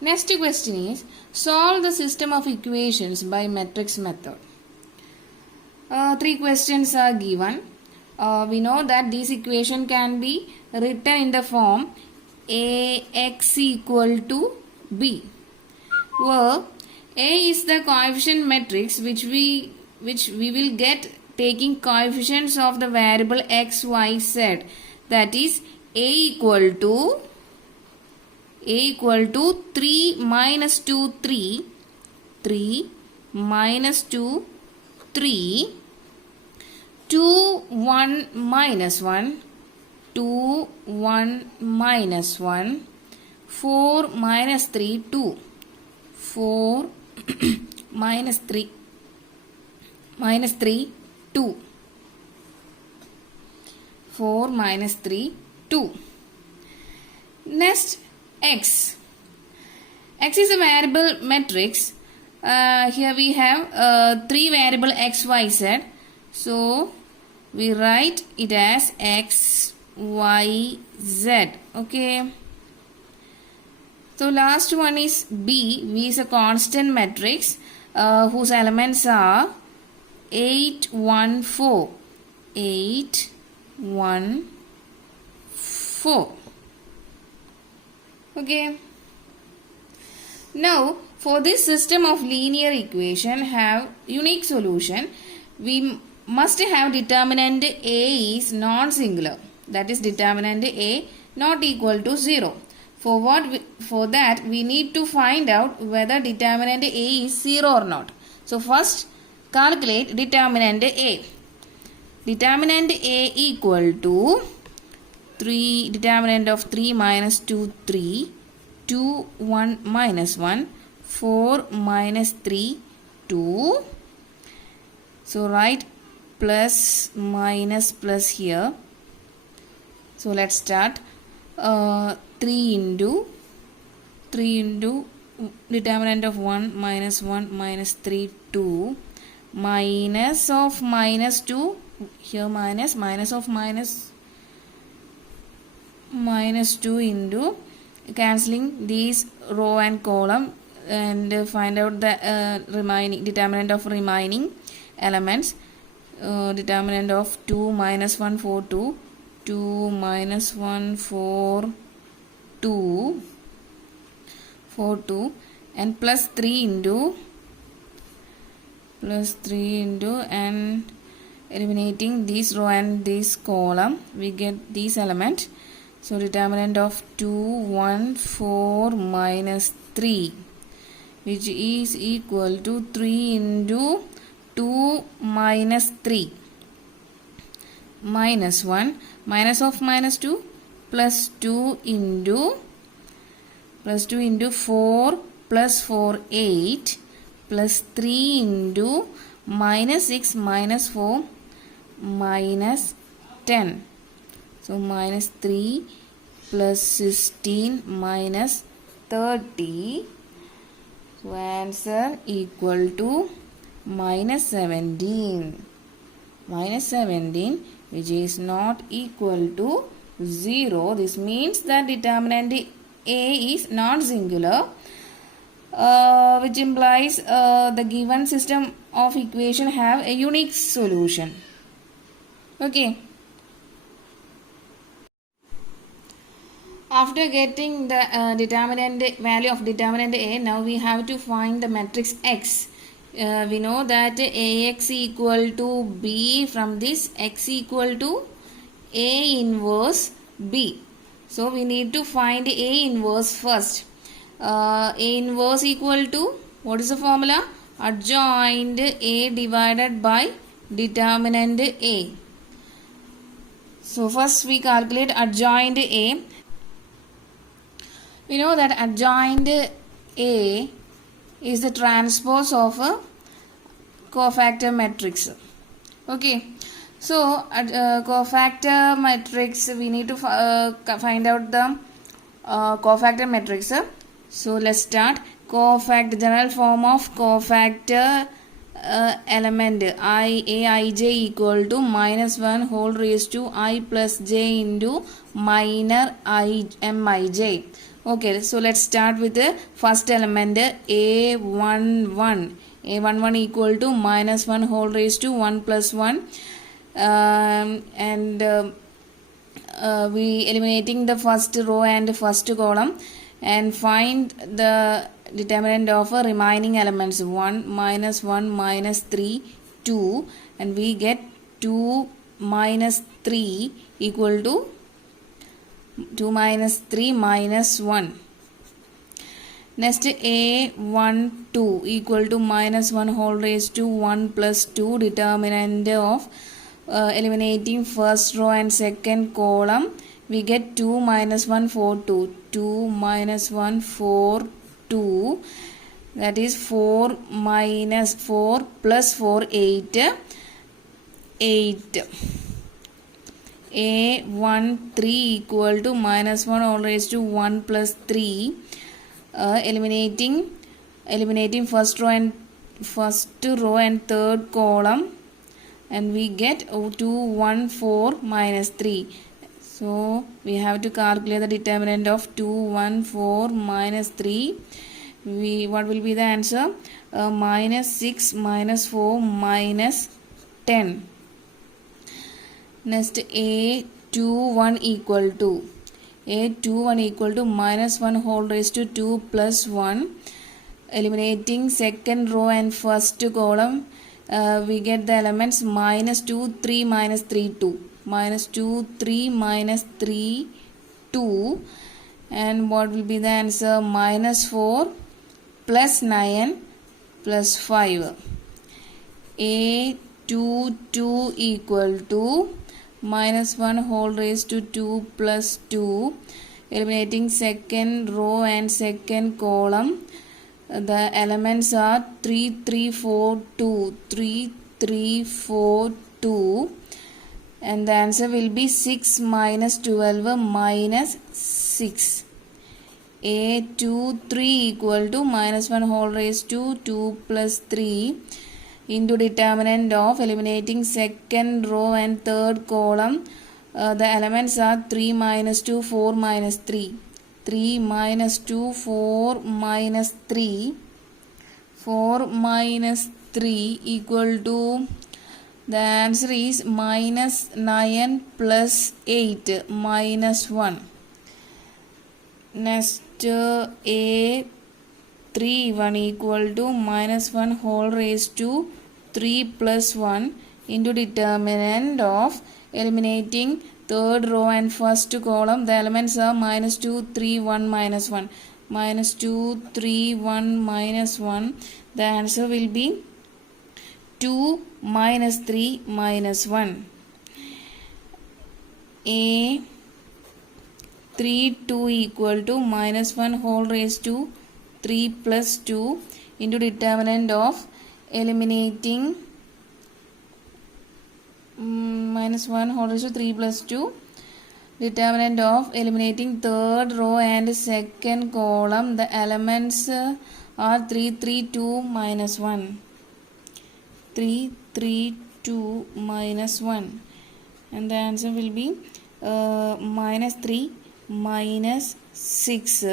Next question is, solve the system of equations by matrix method. Three questions are given. We know that this equation can be written in the form Ax equal to B, where A is the coefficient matrix which we will get taking coefficients of the variable x, y, z. That is A equal to 3 minus 2, 3, 3 minus 2, 3, 2, 1 minus 1, 2, 1 minus 1, 4 minus 3, 2, 4 minus 3, 2, 4 minus 3, 2. Next, x. X is a variable matrix. Here we have three variable x, y, z. So we write it as x, y, z. Okay. So last one is B. B is a constant matrix whose elements are 8, 1, 4. 8, 1, 4. Okay. Now, for this system of linear equation have unique solution, we must have determinant A is non-singular. That is determinant A not equal to 0. For that we need to find out whether determinant A is 0 or not. So first calculate determinant A. Determinant A equal to 3, determinant of 3 minus 2, 3, 2, 1 minus 1, 4 minus 3, 2. So write plus minus plus here. So let's start. 3 into determinant of 1 minus 3, 2, minus of minus 2, here minus of minus 2 into cancelling these row and column and find out the remaining determinant of remaining elements. Determinant of 2 minus 1, 4, 2, 2 minus 1, 4, 2, 4, 2 and plus 3 into and eliminating this row and this column we get this element. So determinant of 2, 1, 4 minus 3, which is equal to 3 into 2 minus 3 minus 1, minus of minus 2 plus 2 into 4 plus 4, 8 plus 3 into minus 6 minus 4 minus 10. So minus 3 plus 16 minus 30. So answer equal to minus 17. Minus 17, which is not equal to 0. This means that determinant A is not singular, which implies the given system of equation have a unique solution. Okay. After getting the value of determinant A, now we have to find the matrix X. We know that Ax equal to B. From this, X equal to A inverse B. So we need to find A inverse first. A inverse equal to, what is the formula? Adjoint A divided by determinant A. So first we calculate adjoint A. We know that adjoint A is the transpose of a cofactor matrix. Okay. So cofactor matrix, we need to find out the cofactor matrix. So let's start. Cofactor, general form of cofactor element Aij equal to minus 1 whole raised to I plus j into minor I mij. Okay, so let's start with the first element a11. a11 equal to minus 1 whole raised to 1 plus 1, and we eliminating the first row and first column and find the determinant of a remaining elements 1 minus 1 minus 3 2, and we get 2 minus 3 equal to 2 minus 3 minus 1. Next a12 equal to minus 1 whole raised to 1 plus 2, determinant of eliminating first row and second column. We get 2 minus 1 4 2. 2 minus 1 4 2, that is 4 minus 4 plus 4 8. a13 equal to minus 1 all raised to 1 plus 3, eliminating first row and third column, and we get 2 1 4 minus 3. So we have to calculate the determinant of 2 1 4 minus 3. What will be the answer? Minus 6 minus 4 minus 10. Next a21 equal to minus 1 whole raised to 2 plus 1, eliminating second row and first column, we get the elements minus 2 3 minus 3 2, minus 2 3 minus 3 2, and what will be the answer? Minus 4 plus 9 plus 5. a22 equal to minus 1 whole raised to 2 plus 2, eliminating second row and second column, the elements are 3 3 4 2, 3 3 4 2, and the answer will be 6 minus 12 minus 6. a23 equal to minus 1 whole raised to 2 plus 3 into determinant of eliminating second row and third column, the elements are 3 minus 2 4 minus 3, 3 minus 2 4 minus 3, 4 minus 3 equal to, the answer is minus 9 plus 8 minus 1. Next a31 equal to minus 1 whole raised to 3 plus 1 into determinant of eliminating third row and first column, the elements are minus 2 3 1 minus 1, minus 2 3 1 minus 1. The answer will be 2 minus 3 minus 1. a32 equal to minus 1 whole raised to 3 plus 2 into determinant of eliminating minus 1 whole raised to 3 plus 2, determinant of eliminating third row and second column, the elements are 3 3 2 minus 1, 3 3 2 minus 1, and the answer will be minus 3 minus 6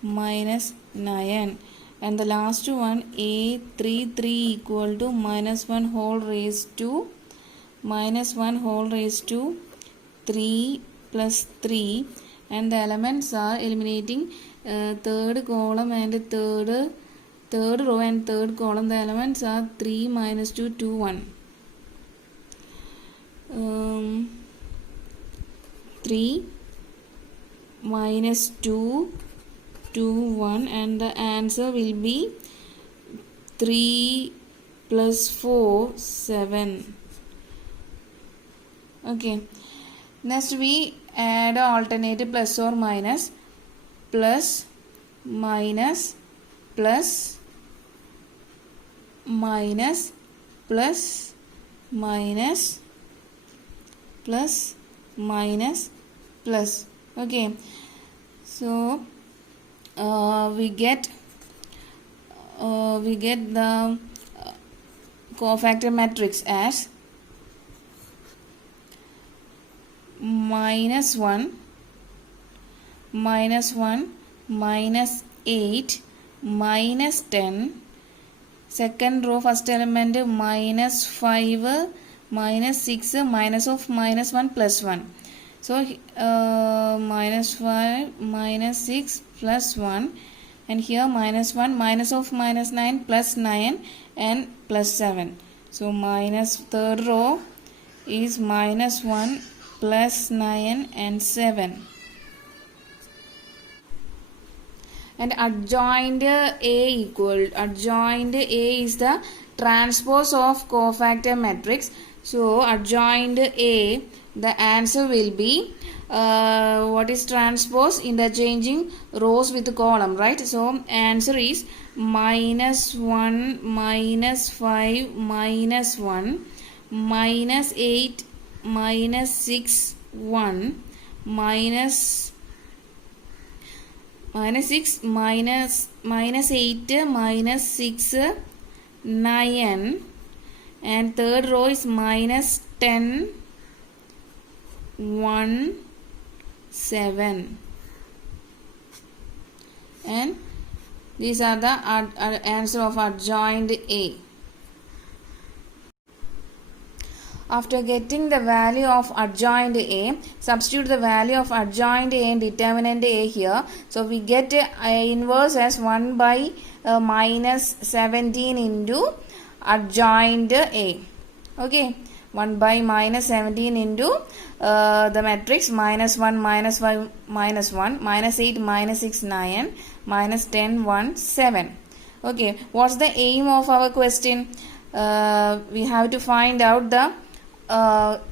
minus 9. And the last one a33 equal to minus 1 whole raised to 3 plus 3, and the elements are eliminating third column and third row and third column, the elements are 3 minus 2 2 1, 3 minus 2 2 1, and the answer will be 3 plus 4 7. Okay, next we add alternative plus or minus, plus minus plus minus plus minus plus minus plus. Okay, so we get the cofactor matrix as minus 1 minus 1 minus 8 minus 10. Second row first element minus 5 minus 6 minus of minus 1 plus 1. So minus 5 minus 6 plus 1, and here minus 1 minus of minus 9 plus 9 and plus 7. So minus third row is minus 1 plus 9 and 7. And adjoint A is the transpose of cofactor matrix. So adjoint A, the answer will be what is transpose? Interchanging rows with column, right? So answer is minus 1 minus 5 minus 1 minus 8 minus 6 1 minus 6 minus 8 minus 6 9, and third row is minus 10 1 7, and these are the answer of adjoint A. After getting the value of adjoint A, substitute the value of adjoint A and determinant A here. So we get A inverse as 1 by minus 17 into adjoint A. Okay, 1 by minus 17 into the matrix minus 1 minus 5 minus 1 minus 8 minus 6 9 minus 10 1 7. Okay, what's the aim of our question? We have to find out the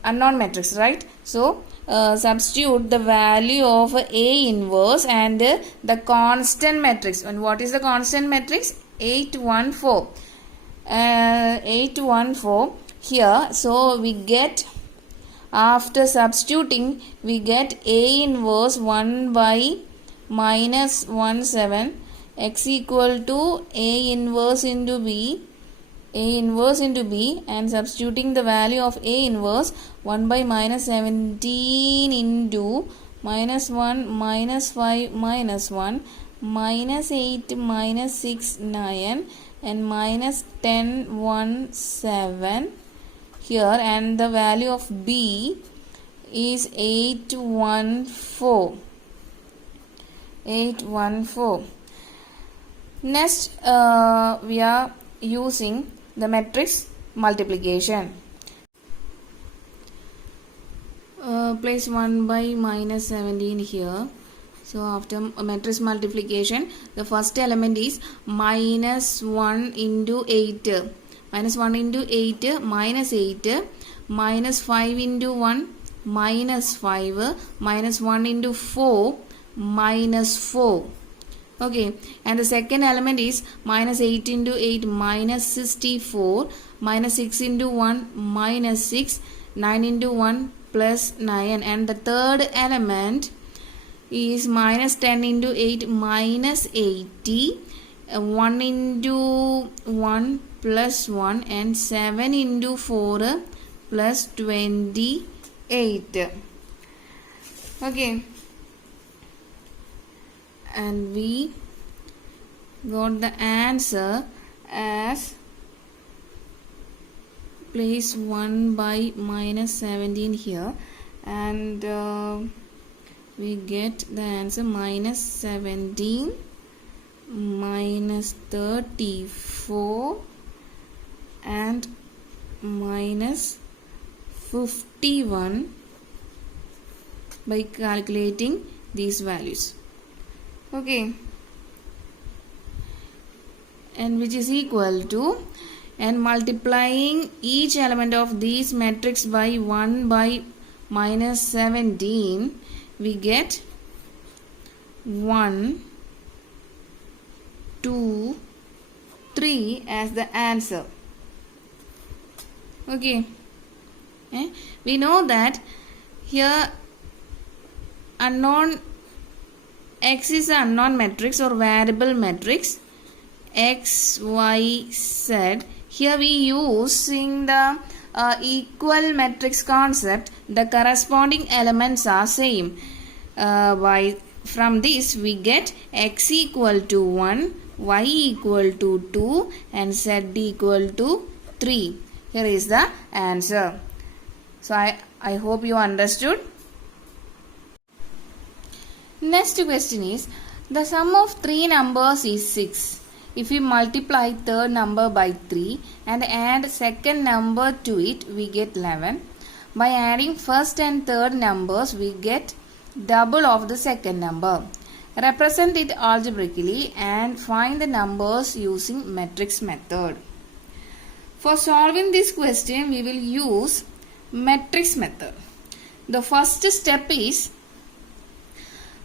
unknown matrix, right? So substitute the value of A inverse and the constant matrix. And what is the constant matrix? 8 1 4. 8 1 4 here. So we get, after substituting, we get A inverse 1 by minus 1 7 x equal to A inverse into B, and substituting the value of A inverse 1 by minus 17 into minus 1 minus 5 minus 1 minus 8 minus 6 9 and minus 10 1 7 here, and the value of B is 8 1 4. Next we are using the matrix multiplication. Place 1 by minus 17 here. So after matrix multiplication, the first element is minus 1 into 8. Minus 1 into 8 minus 8 minus 5 into 1 minus 5 minus 1 into 4 minus 4. Okay, and the second element is minus 8 into 8 minus 64 minus 6 into 1 minus 6 9 into 1 plus 9, and the third element is minus 10 into 8 minus 80 1 into 1 plus 1 and 7 into 4 plus 28. Okay, and we got the answer as, place 1 by minus 17 here, and we get the answer minus 17 minus 34 and minus 51 by calculating these values. Okay, and which is equal to, and multiplying each element of these matrix by 1 by minus 17, we get 1 2 3 as the answer. Okay, we know that here unknown x is an unknown matrix or variable matrix x y z. Here we using the equal matrix concept. The corresponding elements are same by from this we get x equal to 1, y equal to 2 and z equal to 3. Here is the answer. So I hope you understood. Next question is, the sum of three numbers is 6. If we multiply third number by 3 and add second number to it, we get 11. By adding first and third numbers, we get double of the second number. Represent it algebraically and find the numbers using matrix method. For solving this question, we will use matrix method. The first step is,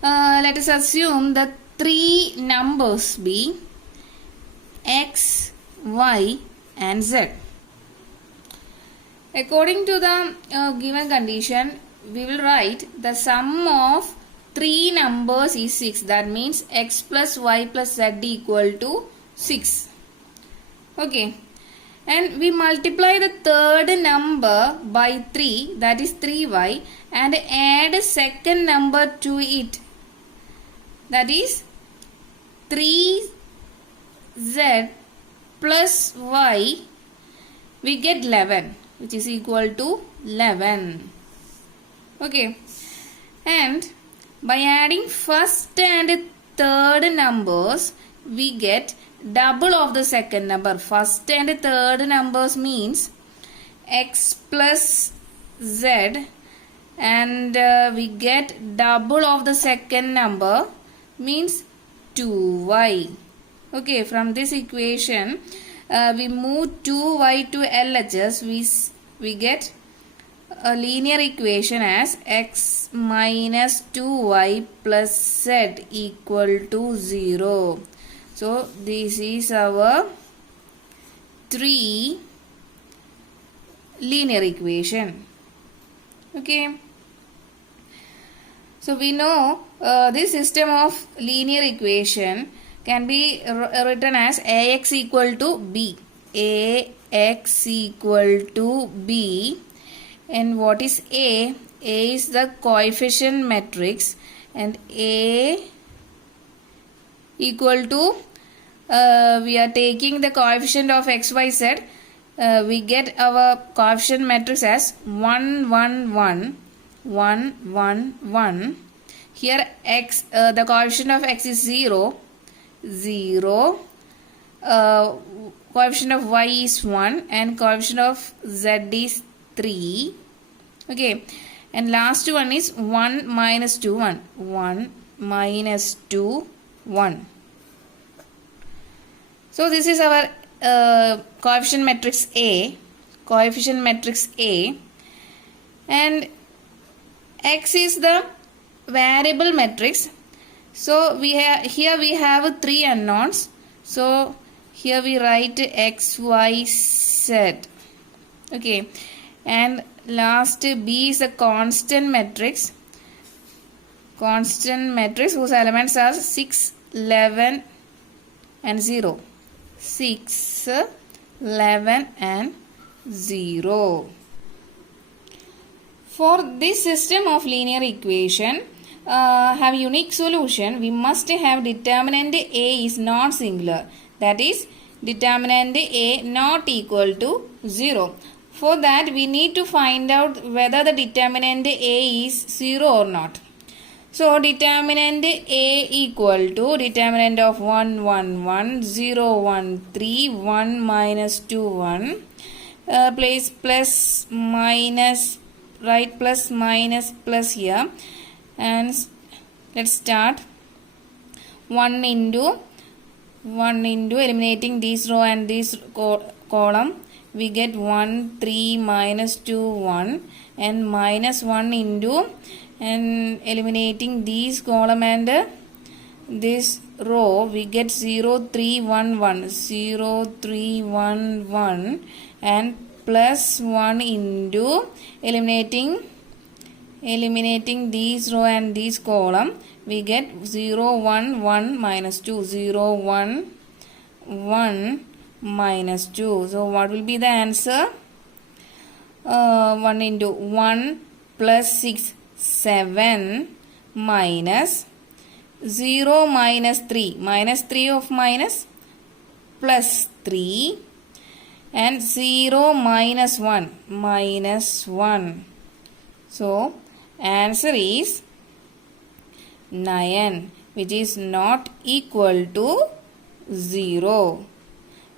let us assume that three numbers be x, y and z. According to the given condition, we will write the sum of three numbers is 6. That means x plus y plus z equal to 6. Okay. And we multiply the third number by 3, that is 3y, and add a second number to it, that is 3z plus y. We get 11, which is equal to 11. Okay. And by adding first and third numbers, we get double of the second number. First and third numbers means x plus z, and we get double of the second number means 2y. Okay, from this equation we move 2y to LHS. We get a linear equation as x minus 2y plus z equal to 0. So this is our 3 linear equation. Okay. So we know this system of linear equation can be written as Ax equal to b. Ax equal to b. And what is A? A is the coefficient matrix, and A equal to, we are taking the coefficient of x, y, z. We get our coefficient matrix as 1, 1, 1, 1, 1, 1. Here x, the coefficient of x is 0, 0. Coefficient of y is 1 and coefficient of z is 3. Okay. And last one is 1 minus 2, 1. 1 minus 2, 1. So this is our coefficient matrix A. Coefficient matrix A. And X is the variable matrix. So here we have 3 unknowns. So here we write x, y, z. Okay. And last B is the constant matrix. Constant matrix whose elements are 6, 11 and 0. 6, 11 and 0. For this system of linear equation have unique solution, we must have determinant A is not singular. That is, determinant A not equal to 0. For that, we need to find out whether the determinant A is 0 or not. So, determinant A equal to determinant of 1, 1, 1, 0, 1, 3, 1 minus 2, 1. Place plus minus, write plus minus plus here. And let's start. 1 into eliminating this row and this column. We get 1, 3, minus 2, 1 and minus 1 into, and eliminating these column and this row, we get 0, 3, 1, 1, 0, 3, 1, 1 and plus 1 into eliminating these row and this column, we get 0, 1, 1 minus 2, 0, 1, 1 minus 2. So what will be the answer? 1 into 1 plus 6, 7 minus 0 minus 3. Minus 3 of minus plus 3. And 0 minus 1. Minus 1. So, answer is 9, which is not equal to 0.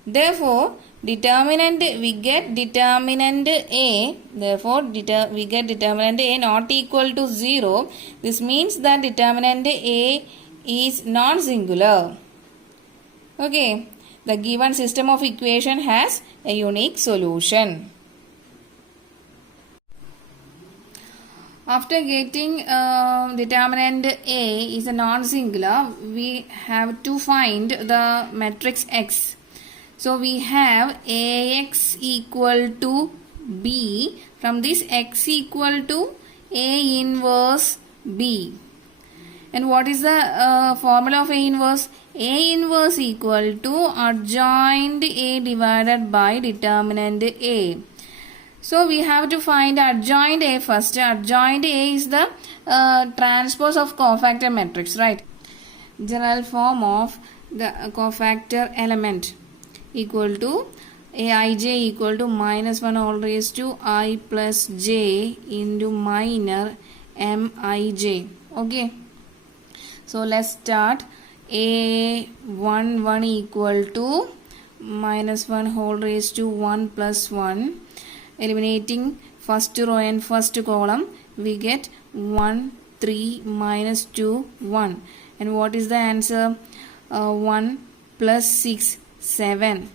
Therefore, determinant, we get determinant A. Therefore, we get determinant A not equal to 0. This means that determinant A is non-singular. Okay. The given system of equation has a unique solution. After getting determinant A is a non-singular, we have to find the matrix X. So we have AX equal to B. From this, X equal to A inverse B. And what is the formula of A inverse? A inverse equal to adjoint A divided by determinant A. So we have to find adjoint A first. Adjoint A is the transpose of cofactor matrix, right? General form of the cofactor element equal to Aij equal to minus 1 all raised to I plus j into minor Mij. Okay. So let's start. A11 equal to minus 1 whole raised to 1 plus 1. Eliminating first row and first column, we get 1, 3, minus 2, 1. And what is the answer? 1 plus 6, 7.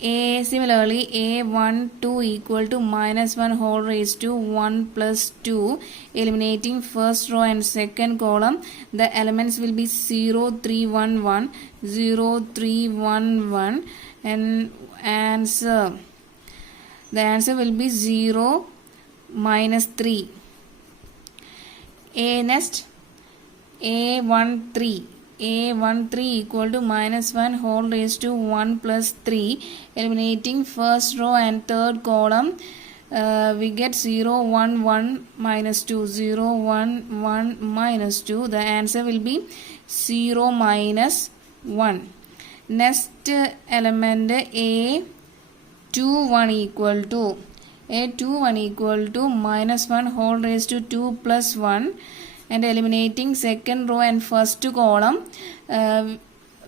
Similarly, A12 equal to minus 1 whole raised to 1 plus 2. Eliminating first row and second column, the elements will be 0, 3, 1, 1, 0, 3, 1, 1. And the answer will be 0, minus 3. Next, A13. A13 equal to minus 1 whole raised to 1 plus 3. Eliminating first row and third column, we get 0, 1, 1, minus 2. 0, 1, 1, minus 2. The answer will be 0, minus 1. Next element A21 equal to minus 1 whole raised to 2 plus 1. And eliminating second row and first column,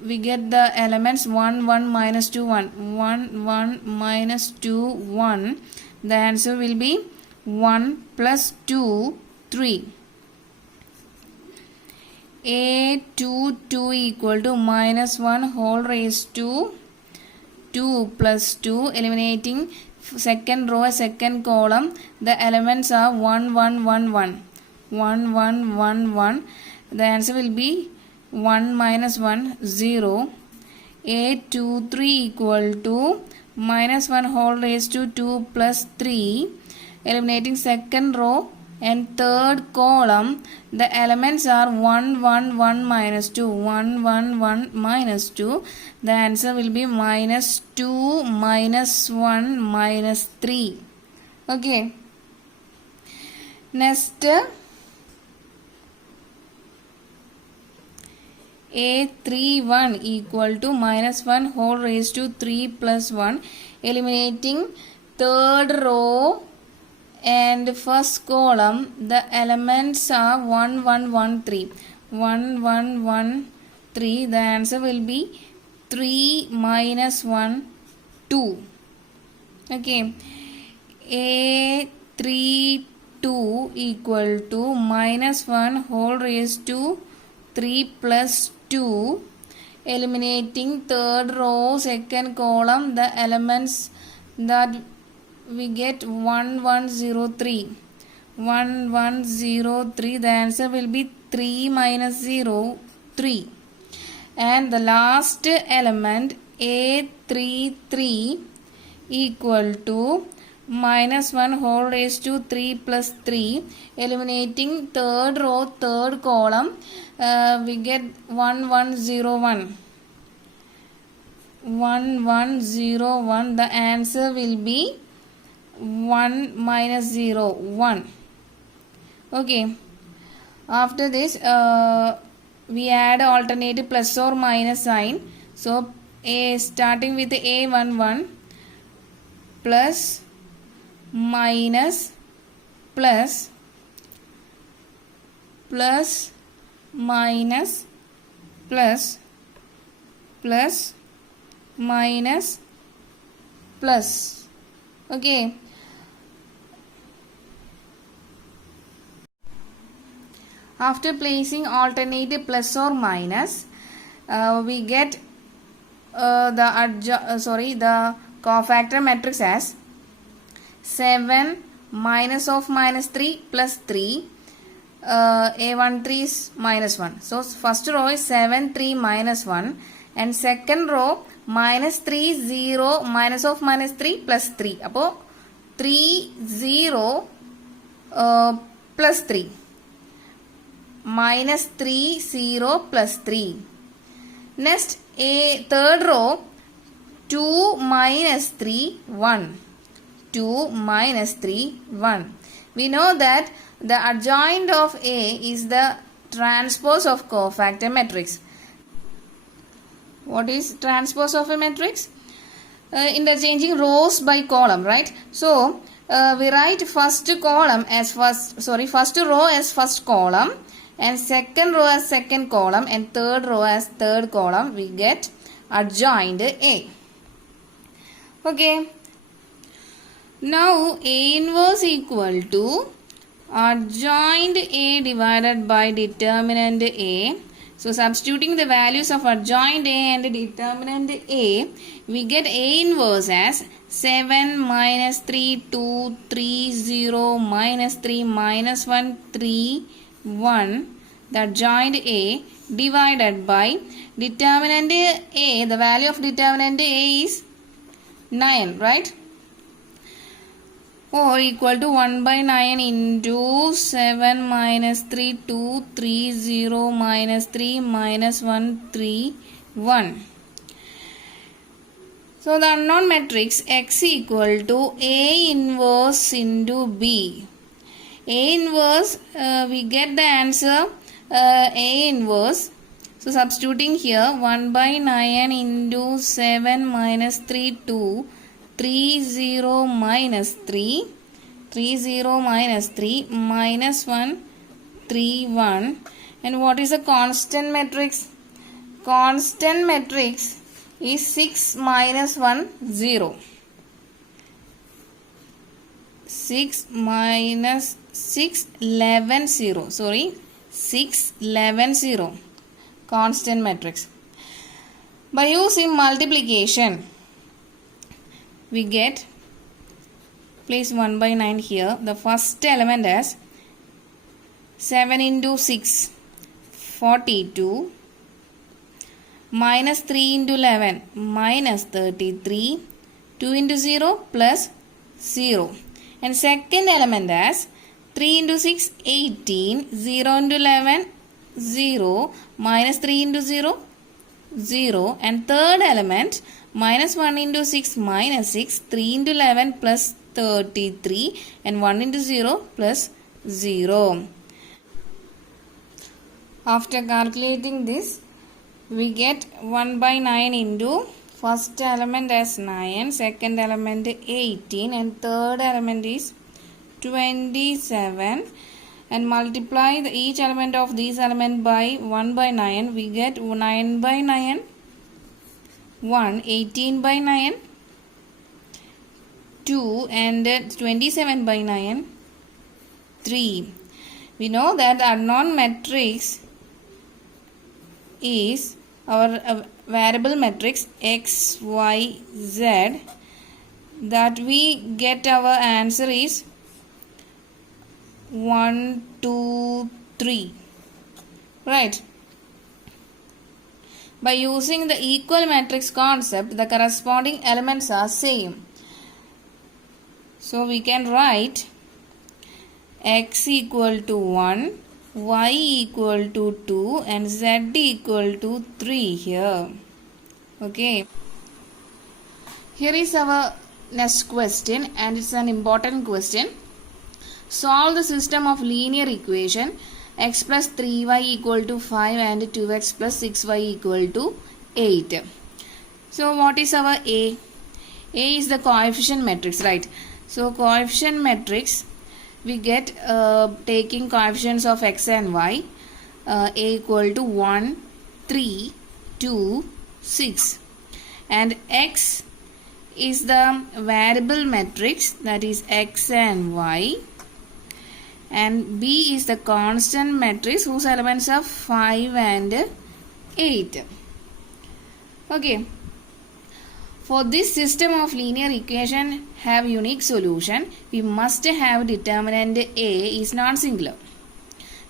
we get the elements 1, 1, minus 2, 1. 1, 1, minus 2, 1. The answer will be 1 plus 2, 3. A22 equal to minus 1 whole raised to 2 plus 2. Eliminating second row, second column, the elements are 1, 1, 1, 1. 1, 1, 1, 1. The answer will be 1 minus 1, 0. A23 equal to minus 1 whole raised to 2 plus 3. Eliminating second row and third column, the elements are 1, 1, 1, minus 2. 1, 1, 1, minus 2. The answer will be minus 2, minus 1, minus 3. Okay. Next, A31 equal to minus 1 whole raised to 3 plus 1. Eliminating third row and first column, the elements are 1, 1, 1, 3. 1, 1, 1, 3. The answer will be 3 minus 1, 2. Okay. A32 equal to minus 1 whole raised to 3 plus 2. Eliminating third row, second column, the elements that we get 1, 1, 0, 3. 1, 1, 0, 3. The answer will be 3 minus 0, 3. And the last element A33 equal to minus 1 whole raised to 3 plus 3. Eliminating third row, third column, we get 1, 1, 0, 1. 1, 1, 0, 1. The answer will be 1 minus 0, 1. Okay. After this, we add alternate plus or minus sign. So a starting with a11 plus minus plus plus minus plus plus minus plus. Okay. After placing alternate plus or minus, we get the cofactor matrix as 7 minus of minus 3 plus 3. A13 is minus 1. So first row is 7, 3 minus 1, and second row minus 3, 0 minus of minus 3 plus 3. Appo 3, 0 plus 3. Minus 3, 0 plus 3. Next, a third row 2 minus 3, 1. 2 minus 3, 1. We know that the adjoint of A is the transpose of cofactor matrix. What is transpose of a matrix? Interchanging rows by column, right? So we write first row as first column, and second row as second column, and third row as third column. We get adjoint A. Okay. Now A inverse equal to adjoint A divided by determinant A. So substituting the values of adjoint A and determinant A, we get A inverse as 7 minus 3, 2, 3, 0, minus 3, minus 1, 3, 1. The adjoint A divided by determinant A. The value of determinant A is 9, right? Or equal to 1 by 9 into 7 minus 3, 2, 3, 0, minus 3, minus 1, 3, 1. So the unknown matrix X equal to A inverse into B. A inverse, we get the answer A inverse. So substituting here 1 by 9 into 7 minus 3, 2, 3, 0 minus 3, 3, 0 minus 3, minus 1, 3, 1. And what is a constant matrix? Constant matrix is 6 minus 1, 0. 6 minus 6, 11, 0. Sorry, 6, 11, 0. Constant matrix. By using multiplication, we get, place 1 by 9 here. The first element as 7 into 6, 42. Minus 3 into 11, minus 33. 2 into 0, plus 0. And second element as 3 into 6, 18. 0 into 11, 0. Minus 3 into 0, 0. And third element, minus 1 into 6, minus 6. 3 into 11, plus 33. And 1 into 0, plus 0. After calculating this, we get 1 by 9 into first element as 9, second element 18, and third element is 27. And multiply each element of these element by 1 by 9, we get 9 by 9, 1, 18 by 9, 2, and 27 by 9, 3. We know that the unknown matrix is our variable matrix x, y, z. That we get our answer is 1, 2, 3. Right. By using the equal matrix concept, the corresponding elements are same. So we can write x equal to 1, y equal to 2, and z equal to 3 here. Okay. Here is our next question, and it's an important question. Solve the system of linear equation x plus 3y equal to 5 and 2x plus 6y equal to 8. So what is our A? A is the coefficient matrix, right? So coefficient matrix we get taking coefficients of x and y. A equal to 1, 3, 2, 6. And x is the variable matrix, that is x and y. And B is the constant matrix whose elements are 5 and 8. Okay. For this system of linear equation have unique solution, we must have determinant A is non-singular.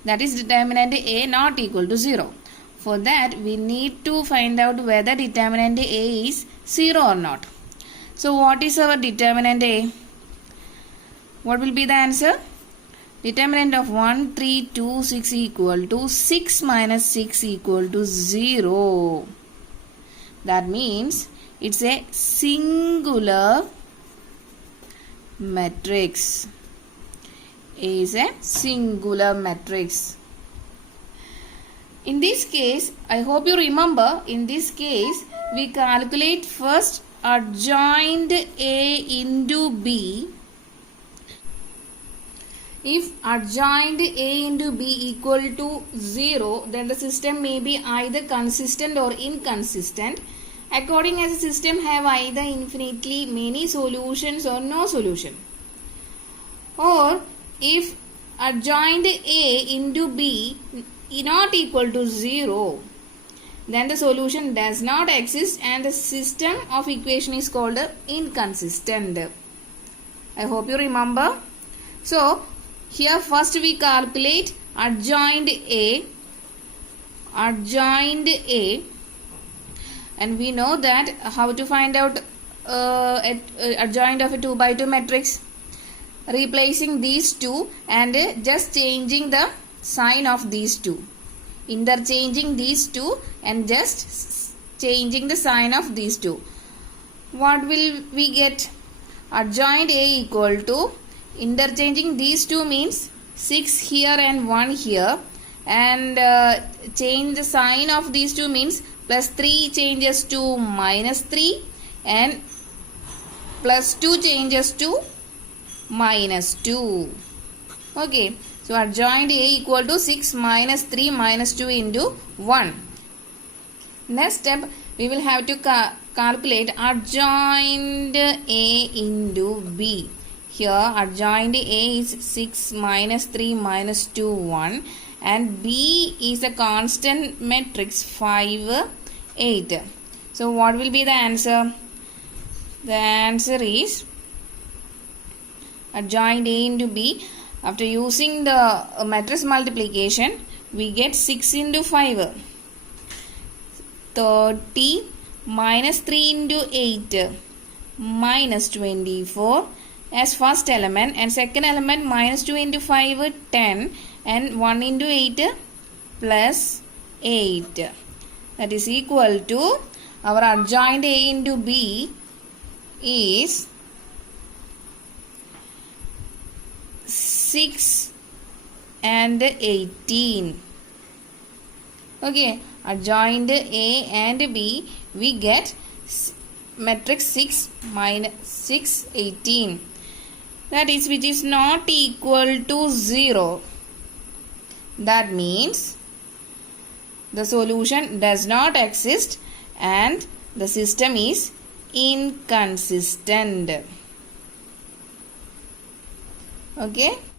That is determinant A not equal to 0. For that we need to find out whether determinant A is 0 or not. So what is our determinant A? What will be the answer? Determinant of 1, 3, 2, 6 equal to 6 minus 6 equal to 0. That means it's a singular matrix. A is a singular matrix. In this case, I hope you remember, in this case, we calculate first adjoint A into B. If adjoint A into B equal to 0, then the system may be either consistent or inconsistent. According as the system have either infinitely many solutions or no solution. Or if adjoint A into B not equal to 0, then the solution does not exist and the system of equation is called inconsistent. I hope you remember. So here first we calculate adjoint A. And we know that how to find out adjoint of a 2 by 2 matrix. Replacing these two and just changing the sign of these two. Interchanging these two and just changing the sign of these two. What will we get? Adjoint A equal to, interchanging these two means 6 here and 1 here. And change the sign of these two means plus 3 changes to minus 3 and plus 2 changes to minus 2. Okay. So adjoint A equal to 6 minus 3 minus 2 into 1. Next step we will have to calculate adjoint A into B. Here adjoint A is 6 minus 3 minus 2 1 and B is a constant matrix 5 8. So what will be the answer? The answer is adjoint A into B. After using the matrix multiplication, we get 6 into 5. 30 minus 3 into 8 minus 24 as first element, and second element minus 2 into 5 10 and 1 into 8 plus 8. That is equal to our adjoint A into B is 6 and 18. Okay, adjoint A and B we get matrix 6 minus 6 18. That is, which is not equal to 0. That means the solution does not exist and the system is inconsistent. Okay.